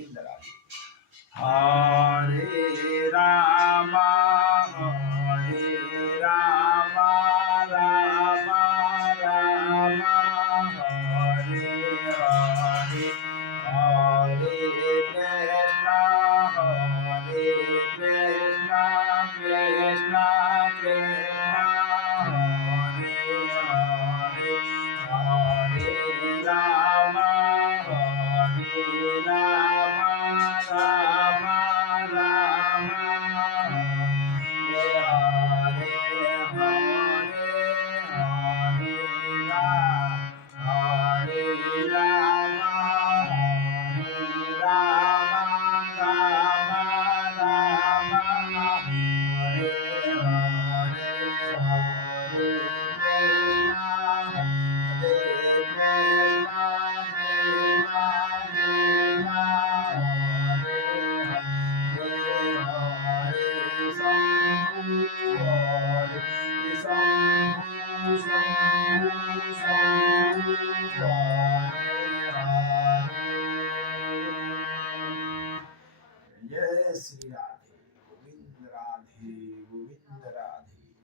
বিদ্যারাজ। হরে রামা হরে রামা রামা রামা হরে হরে, হরে কৃষ্ণ হরে কৃষ্ণ কৃষ্ণ কৃষ্ণ হরে হরে, হরে রামা হরে রামা রামা রামা হরে হরে, হরে হরে হরে রামা হরে রামা রামা রামা হরে হরে, হরে কৃষ্ণ হরে কৃষ্ণ কৃষ্ণ কৃষ্ণ হরে হরে, হরে শম্ভু হরে শম্ভু শম্ভু শম্ভু হরে হরে। জয় শ্রী রাম।